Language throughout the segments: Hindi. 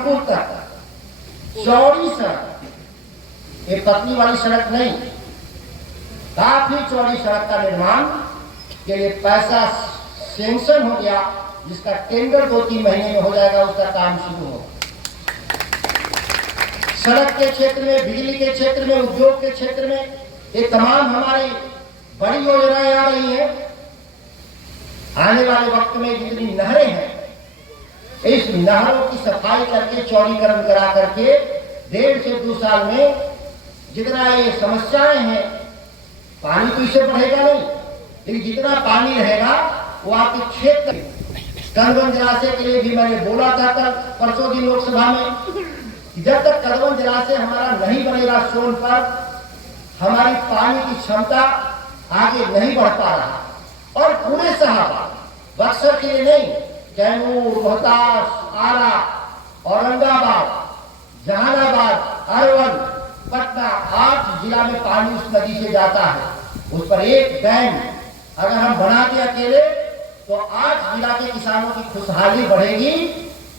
ब्रह्मपुर तक चौड़ी सड़क, एक पतली वाली सड़क नहीं, काफी चौड़ी सड़क का निर्माण के लिए पैसा सैंक्शन हो गया, जिसका टेंडर 2-3 महीने में हो जाएगा, उसका काम शुरू होगा। सड़क के क्षेत्र में, बिजली के क्षेत्र में, उद्योग के क्षेत्र में ये तमाम हमारी बड़ी योजनाएं आ रही हैं। आने वाले वक्त में जितनी नहरें हैं, इस नहरों की सफाई करके चौड़ीकरण करा करके 1.5 से 2 साल में जितना ये समस्याएं हैं, पानी तो इससे बढ़ेगा नहीं, लेकिन जितना पानी रहेगा वो आपके क्षेत्र कदवन जलाशय के लिए भी मैंने बोला था कल परसों दिन लोकसभा में, जब तक कदवन जलाशय हमारा नहीं बनेगा सोन पर, हमारी पानी की क्षमता आगे नहीं बढ़ पा रहा। और पूरे शहर बक्सर के लिए नहीं, कैमूर, रोहतास, आरा, औरंगाबाद, जहानाबाद, अरवल, पटना 8 जिला में पानी उस नदी से जाता है। उस पर एक डैम अगर हम बना के अकेले तो 8 जिला के किसानों की खुशहाली बढ़ेगी,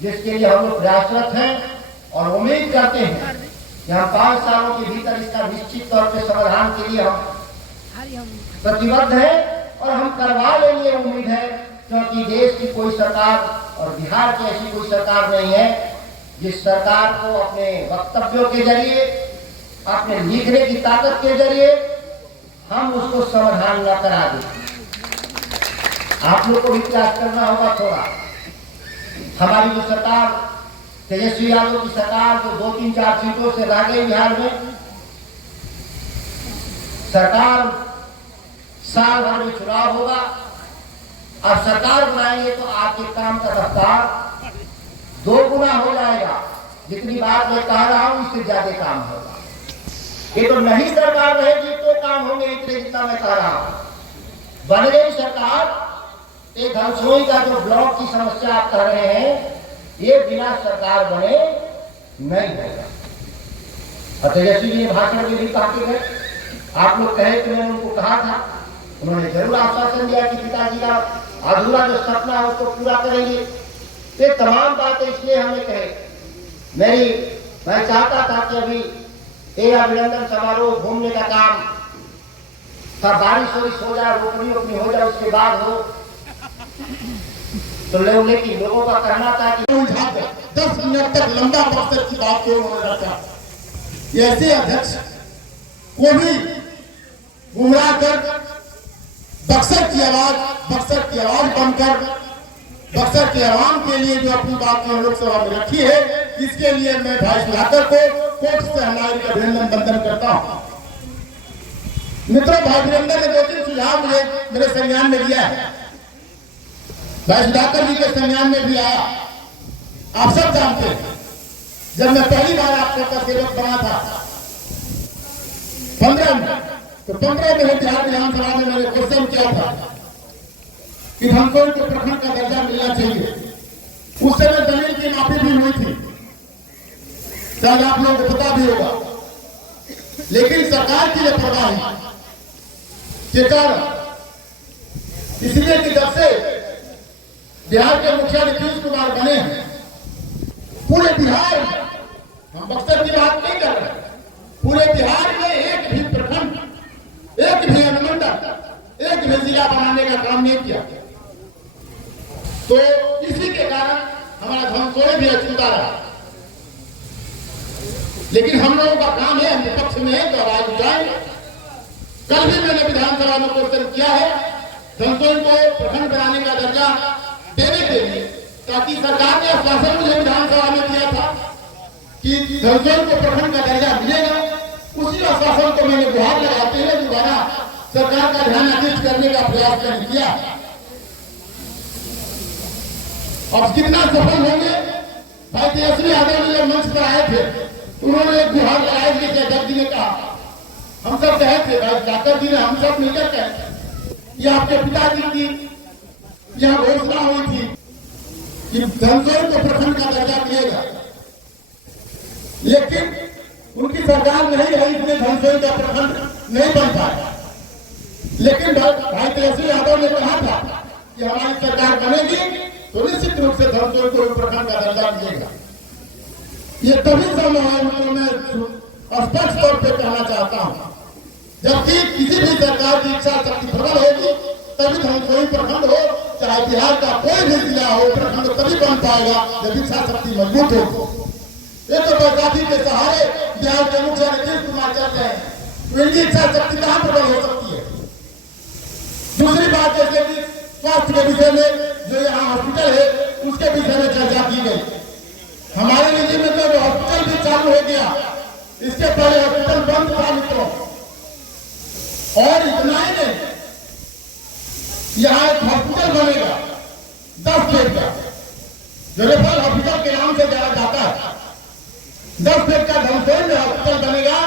जिसके लिए हम लोग प्रयासरत हैं और उम्मीद करते हैं कि हम 5 सालों के भीतर इसका निश्चित तौर पर समाधान के लिए हम प्रतिबद्ध हैं और हम करवा लेंगे, उम्मीद है, क्योंकि देश की कोई सरकार और बिहार की ऐसी कोई सरकार नहीं है जिस सरकार को अपने वक्तव्यों के जरिए, अपने लिखने की ताकत के जरिए हम उसको समाधान न करा दें। आप लोग को भी प्रयास करना होगा थोड़ा। हमारी जो सरकार, तेजस्वी यादव की सरकार, जो 2-3-4 सीटों से रह गई बिहार में, सरकार साल भर में चुनाव होगा, अब सरकार बनाएंगे तो आपके काम का रफ्तार 2 गुना हो जाएगा। जितनी बात मैं कह रहा हूं इससे ज्यादा काम होगा। ये तो नहीं सरकार रहेगी तो काम होंगे इतने, जितना मैं कह रहा हूं। बन गई सरकार, एक धनसोई का जो ब्लॉक की समस्या आप कह रहे हैं, ये बिना सरकार बने नहीं होगा। और तेजस्वी जी ने भाषण में भी कहा कि आप लोग कहे कि मैंने उनको कहा था, उन्होंने जरूर आश्वासन दिया कि पिताजी का अधूरा जो सपना है उसको पूरा करेंगे। ये तमाम बातें इसलिए हमें कहे, मैं चाहता था कि अभी ये अभिनंदन समारोह घूमने का काम था, बारिश हो जाए, रोपनी हो जाए, उसके बाद हो तो लेकिन लोगों का कहना था कि 10 मिनट तक लंबा बक्सर की बात क्यों हो रहा था। ऐसे अध्यक्ष को भी गुमराह कर बक्सर की आवाज बनकर बक्सर के आवाम के लिए जो अपनी बात लोकसभा में रखी है, इसके लिए मैं भाई सुधाकर को कोर्ट से हमारे अभिनंदन बंदन करता हूं। मित्रों, भाई वीरेंद्र ने 2-3 सुझाव मुझे मेरे संज्ञान में दिया है, भाई सुधाकर जी के संज्ञान में भी आया। आप सब जानते हैं, जब मैं पहली बार आपका सेवक बना था 15 में, तो 15 में बिहार विधानसभा में मैंने क्वेश्चन किया था कि हमको को प्रखंड का दर्जा मिलना चाहिए। उस समय जमीन की माफी भी हुई थी, शायद आप लोगों को पता भी होगा, लेकिन सरकार की लापरवाही के कारण, इसलिए कि जब से बिहार के मुखिया नीतीश कुमार बने हैं, पूरे बिहार में, हम बक्सर की बात नहीं कर रहे, पूरे बिहार में एक भी प्रखंड, एक भी अनुमंडल, एक भी जिला बनाने का काम नहीं किया। तो इसी के कारण हमारा धनसोई भी अछूता रहा। लेकिन हम लोगों का काम है, हम विपक्ष में है तो आवाज उठाएं। कल भी मैंने विधानसभा में क्वेश्चन किया है धनसोई को प्रखंड बनाने का दर्जा देने के लिए, ताकि सरकार ने आश्वासन मुझे विधानसभा में दिया था कि धनसोई को प्रखंड का दर्जा मिलेगा। उसी आश्वासन को मैंने गुहार लगाते हुए दोबारा सरकार का ध्यान आकृष्ट करने का प्रयास किया। अब कितना सफल होंगे, भाई तेजस्वी यादव जी जब मंच पर आए थे, उन्होंने एक गुहार लगाई थी, जगह जी ने कहा, हम सब कहे थे, भाई जाकर जी ने हम सब मिलकर कहे, ये आपके पिताजी की यह घोषणा हुई थी कि धनसोई को प्रखंड का दर्जा मिलेगा, लेकिन उनकी सरकार नहीं रही, इसलिए धनसोई का प्रखंड नहीं बन पाया। लेकिन भाई तेजस्वी यादव ने कहा था कि हमारी सरकार बनेगी तो निश्चित रूप से धनसोई को प्रखंड का दर्जा मिलेगा। ये तभी संभव है, मतलब मैं स्पष्ट तौर पे कहना चाहता हूँ। जबकि किसी भी सरकार की इच्छा शक्ति प्रबल होगी तभी धनसोई प्रखंड हो, चाहे बिहार का कोई भी जिला हो, प्रखंड तभी बन पाएगा जब इच्छा शक्ति मजबूत हो। ये तो बैसाखी के सहारे बिहार के मुखिया नीतीश कुमार चल रहे हैं, तो इनकी इच्छा शक्ति कहाँ प्रबल हो सकती है। दूसरी बात, जैसे कि स्वास्थ्य के विषय में जो यहाँ हॉस्पिटल है उसके विषय में चर्चा की गई। हमारे निजी में तो हॉस्पिटल भी चालू हो गया, इसके पहले हॉस्पिटल बंद था मित्रों। और इतना ही नहीं, यहाँ एक हॉस्पिटल बनेगा 10 बेड का, जो रेफरल हॉस्पिटल के नाम से जाना जाता है। 10 बेड का धनसोई में हॉस्पिटल बनेगा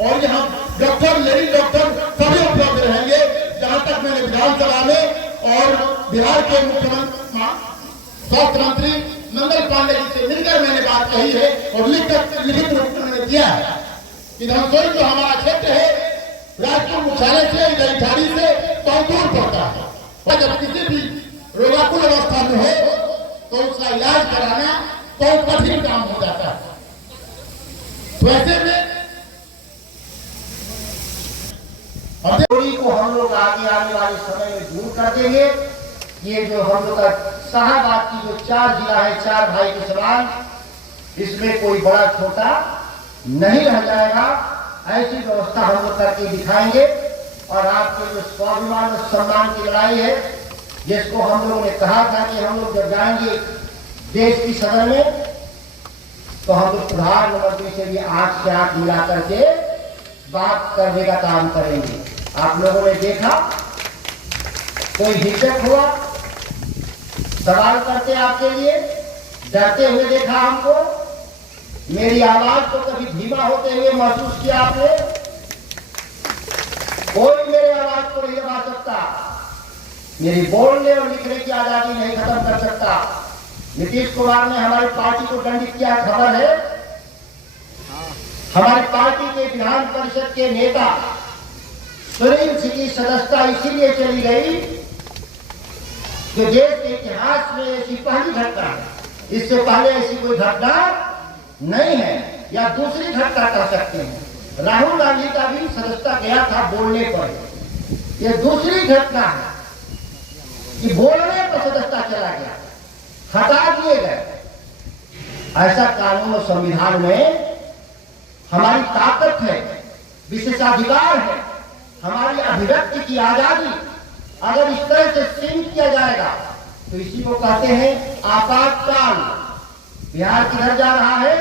और यहाँ डॉक्टर, लेडी डॉक्टर सभी उपलब्ध रहेंगे। जहां तक मैंने विधानसभा में और बिहार के मुख्यमंत्री स्वास्थ्य मंत्री मंगल पांडे जी से मिलकर मैंने बात कही है और लिखित रूप में मैंने दिया है कि धनसोई जो हमारा क्षेत्र है राजपुर मुख्यालय से इटारी से बहुत दूर पड़ता है, और जब किसी भी रोगाकुल अवस्था में हो तो उसका इलाज कराना बहुत कठिन काम हो जाता है। तो ऐसे में चोरी को हम लोग आगे आने वाले समय में दूर कर देंगे। ये जो हम लोग का शाहबाद की जो 4 जिला है, 4 भाई के समान, इसमें कोई बड़ा छोटा नहीं रह जाएगा। ऐसी व्यवस्था हम लोग करके दिखाएंगे। और आपके जो स्वाभिमान और सम्मान की लड़ाई है, जिसको हम लोगों ने कहा था कि हम लोग जब जाएंगे देश की सदन में तो हम लोग प्रधानमंत्री से भी आंख से आंख मिला करके बात करने का काम करेंगे। आप लोगों ने देखा कोई हिचक हुआ, सवाल करते आपके लिए, डरते हुए देखा हमको, मेरी आवाज को कभी धीमा होते हुए महसूस किया आपने? कोई मेरी आवाज को नहीं दबा सकता, मेरी बोलने और लिखने की आजादी नहीं खत्म कर सकता। नीतीश कुमार ने हमारी पार्टी को दंडित किया, खबर है? हमारी पार्टी के विधान परिषद के नेता सुनील सिंह की सदस्यता इसीलिए चली गई कि देश के इतिहास में ऐसी पहली घटना है, इससे पहले ऐसी कोई घटना नहीं है, या दूसरी घटना कर सकते हैं। राहुल गांधी का भी सदस्यता गया था बोलने पर, यह दूसरी घटना है कि बोलने पर सदस्यता चला गया, हटा दिए गए। ऐसा कानून और संविधान में हमारी ताकत है, विशेषाधिकार है, हमारी अभिव्यक्ति की आजादी। अगर इस तरह से सीमित किया जाएगा तो इसी को कहते हैं आपातकाल। बिहार किधर जा रहा है?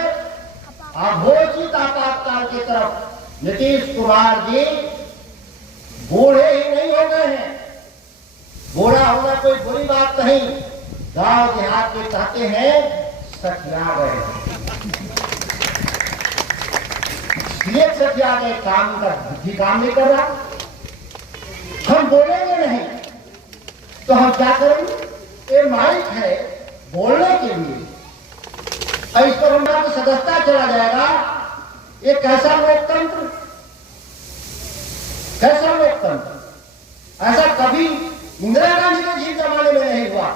अघोषित आपातकाल की तरफ। नीतीश कुमार जी बूढ़े ही नहीं हो गए हैं, बूढ़ा होना कोई बुरी बात नहीं। गांव देहात में कहते हैं सठिया गए, ये सठिया गए, काम का बुद्धि काम नहीं कर रहा। हम बोलेंगे नहीं तो हम क्या करेंगे? ये माइक है बोलने के लिए, और इस पर हमारा सदस्यता चला जाएगा। ये कैसा लोकतंत्र, कैसा लोकतंत्र? ऐसा कभी इंदिरा गांधी के जीत जमाने में नहीं हुआ।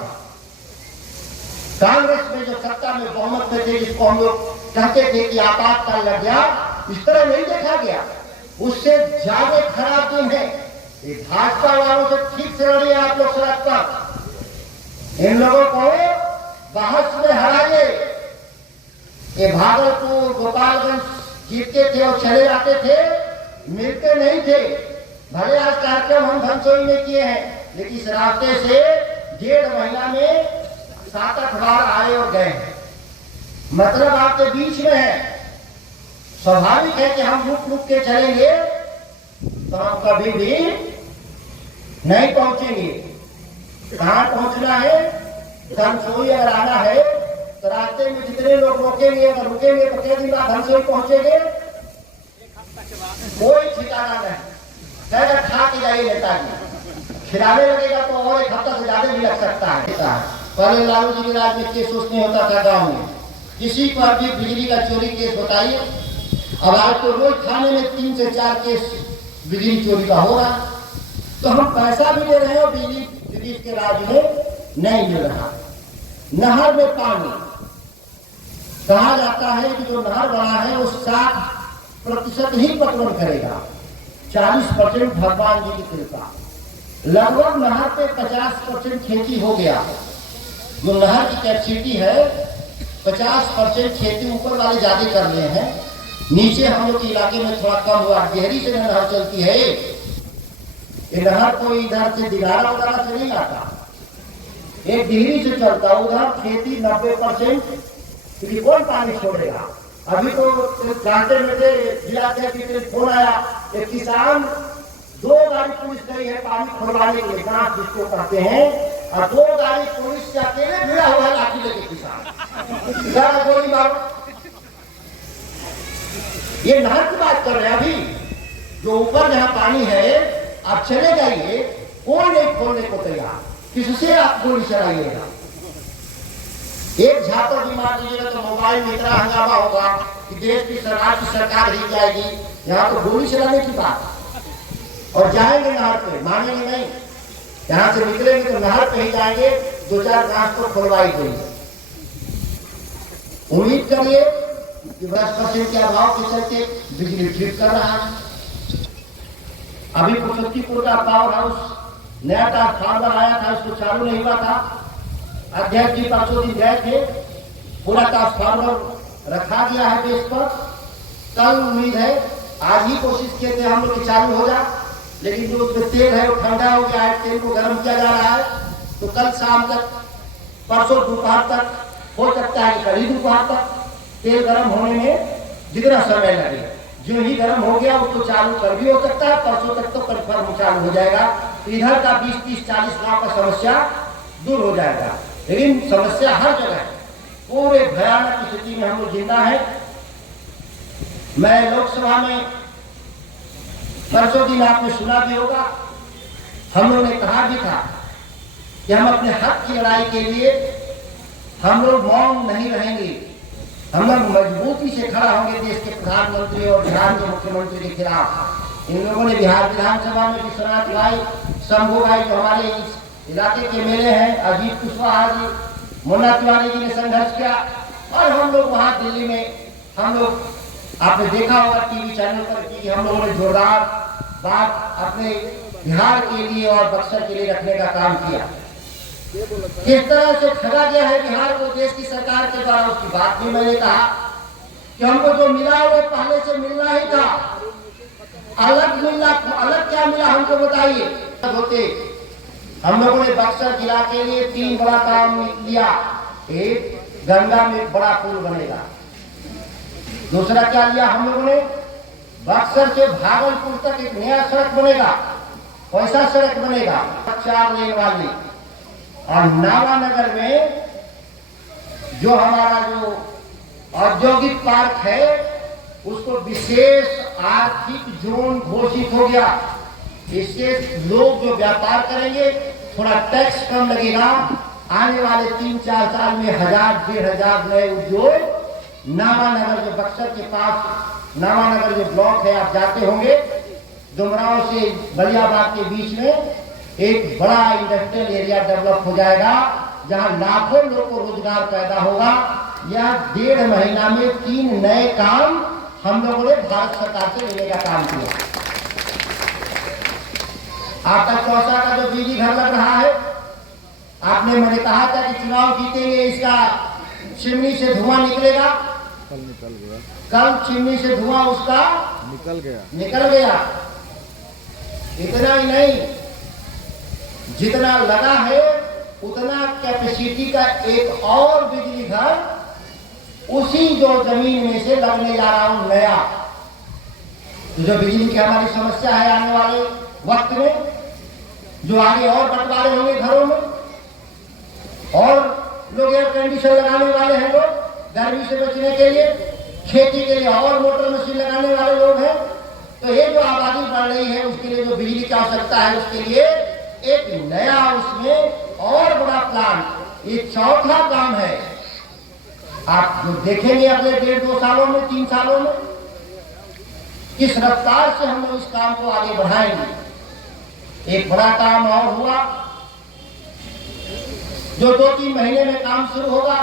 कांग्रेस में जो सत्ता में बहुमत में थे, जिसको हम लोग कहते थे कि आपातकाल लग गया, इस तरह नहीं देखा गया। उससे ज्यादा खराब दिन है भाजपा वालों से। ठीक से लड़िए आप लोग सड़क पर, इन लोगों को बहस में हराइए। ये भागलपुर गोपालगंज जीतते थे और चले जाते थे, मिलते नहीं थे। भले आज कार्यक्रम हम धनसोई में किए हैं, लेकिन इस रास्ते से 1.5 महीना में 7-8 बार आए और गए। मतलब आपके बीच में है। स्वाभाविक है कि हम रुक रुक के चलेंगे तो हम कभी भी नहीं पहुंचेंगे। कहां पहुंचना है? धनसोई अगर आना है तो रास्ते में जितने लोग रोकेंगे, अगर रुकेंगे तो कितने दिन बाद धनसोई पहुंचेंगे? कोई ठिकाना नहीं। कहेगा खा के जाइए नेताजी, खिलाने लगेगा तो और 1 हफ्ता से ज्यादा भी लग सकता है। पहले लालू जी के राज में केस नहीं होता था गाँव में, किसी पर भी बिजली का चोरी केस बताइए। अब आज तो रोज थाने में 3 से 4 केस बिजली चोरी का हो रहा। तो हम पैसा भी दे रहे हैं और बिजली नीतीश के राज में नहीं मिल रहा। नहर में पानी, कहा जाता है कि जो नहर बना है वो 60% ही पटवन करेगा, 40% भगवान जी की कृपा। लगभग नहर पे 50% खेती हो गया। जो नहर की कैपेसिटी है 50% खेती ऊपर वाले ज्यादा कर रहे हैं, नीचे हम लोग के इलाके में थोड़ा कम हुआ। गहरी से नहर चलती है, ये नहर कोई इधर से दिगारा वगैरह से नहीं आता, एक डिहरी से चलता। उधर खेती 90%, क्योंकि कौन पानी छोड़ेगा। अभी तो घंटे में से जिला के फोन आया, एक किसान 2 गाड़ी पुलिस गई है पानी खुलवाने के लिए, गांव जिसको कहते हैं, और 2 गाड़ी पुलिस से अकेले भिड़ा हुआ है लाठी लेके किसान गोली मारो। ये नहर की बात कर रहे हैं। अभी जो ऊपर जहां पानी है आप चले जाइए, कोई नहीं खोलने को तैयार, किससे आप गोली चलाइएगा। एक झापड़ भी मार दीजिएगा तो मोबाइल में इतना हंगामा होगा कि देश की सरकार ही जाएगी। यहाँ तो गोली चलाने की बात, और जाएंगे नहर पे, मानेंगे नहीं। यहाँ से निकलेंगे तो नहर पे ही जाएंगे, 2-4 गांव तो खुलवाई देंगे। उम्मीद करिए कि 10% के अभाव के चलते बिजली ठीक कर रहा है। अभी कुशक्तिपुर का पावर हाउस नया ट्रांसफार्मर आया था, उसको चालू नहीं हुआ था। अध्यक्ष जी परसों दिन गए थे, पूरा ट्रांसफार्मर रखा गया है बेस पर। कल उम्मीद है, आज ही कोशिश किए थे हम लोग चालू हो जाए, लेकिन जो उसमें तेल है वो ठंडा हो गया है, तेल को गर्म किया जा रहा है। तो कल शाम तक, परसों दोपहर तक, हो सकता है कल ही दोपहर तक तेल गर्म होने में जितना समय लगे, जो ही गर्म हो गया उसको चालू कर भी हो सकता है। परसों तक तो कन्फर्म चालू हो जाएगा। तो इधर का 20-30-40 गाँव का समस्या दूर हो जाएगा। लेकिन समस्या हर जगह है, पूरे भयानक स्थिति में हम लोग जिंदा है। मैं लोकसभा में परसों दिन आपने सुना भी होगा, हम लोगों ने कहा भी था कि हम अपने हक की लड़ाई के लिए हम लोग मौन नहीं रहेंगे, हम लोग मजबूती से खड़ा होंगे देश के प्रधानमंत्री और बिहार के मुख्यमंत्री के खिलाफ। इन लोगों ने बिहार विधानसभा में विश्वनाथ भाई, शंभू भाई जो हमारे इस इलाके के मेले हैं, अजीत कुशवाहा जी, मुन्ना तिवारी जी ने संघर्ष किया। और हम लोग वहाँ दिल्ली में, हम लोग आपने देखा होगा टीवी चैनल पर कि हम लोगों ने जोरदार बात अपने बिहार के लिए और बक्सर के लिए रखने का काम किया। किस तरह से ठगा गया है बिहार को देश की सरकार के द्वारा, उसकी बात भी मैंने कहा कि हमको जो मिला वो पहले से मिलना ही था। अलग मिलना, अलग क्या मिला हमको बताइए। होते हम लोगों ने बक्सर जिला के लिए 3 बड़ा काम लिया। एक, गंगा में बड़ा पुल बनेगा। दूसरा क्या लिया हम लोगों ने, बक्सर से भागलपुर तक एक नया सड़क बनेगा। कैसा सड़क बनेगा, 4 लेन वाली। और नावानगर में जो हमारा जो औद्योगिक पार्क है उसको विशेष आर्थिक जोन घोषित हो गया। इससे लोग जो व्यापार करेंगे थोड़ा टैक्स कम लगेगा। आने वाले 3-4 साल में 1000-1500 नए उद्योग नावानगर, जो बक्सर के पास नावानगर जो ब्लॉक है आप जाते होंगे, डुमराव से बलियाबाद के बीच में एक बड़ा इंडस्ट्रियल एरिया डेवलप हो जाएगा, जहां लाखों लोगों को रोजगार पैदा होगा। या 1.5 महीना में 3 नए काम हम लोगों ने भारत सरकार से लेने का काम किया। आपका चौसा का जो बिजली घर लग रहा है, आपने मैंने कहा था कि चुनाव जीतेंगे, इसका चिमनी से धुआं निकलेगा। कल निकल गया, कल चिमनी से धुआं उसका निकल गया। इतना ही नहीं, जितना लगा है उतना कैपेसिटी का एक और बिजली घर उसी जो जमीन में से लगने जा रहा हूं नया। तो जो बिजली की हमारी समस्या है आने वाले वक्त में, जो आगे और बंटवारे होंगे घरों में, और लोग एयर कंडीशन लगाने वाले हैं, लोग गर्मी से बचने के लिए, खेती के लिए और मोटर मशीन लगाने वाले लोग हैं। तो ये जो आबादी बढ़ रही है उसके लिए जो बिजली की आवश्यकता है, उसके लिए एक नया उसमें और बड़ा प्लान, ये चौथा काम है। आप जो देखेंगे अगले 1.5-2 सालों में, 3 सालों में, किस रफ्तार से हम लोग इस काम को आगे बढ़ाएंगे। एक बड़ा काम और हुआ जो 2-3 महीने में काम शुरू होगा।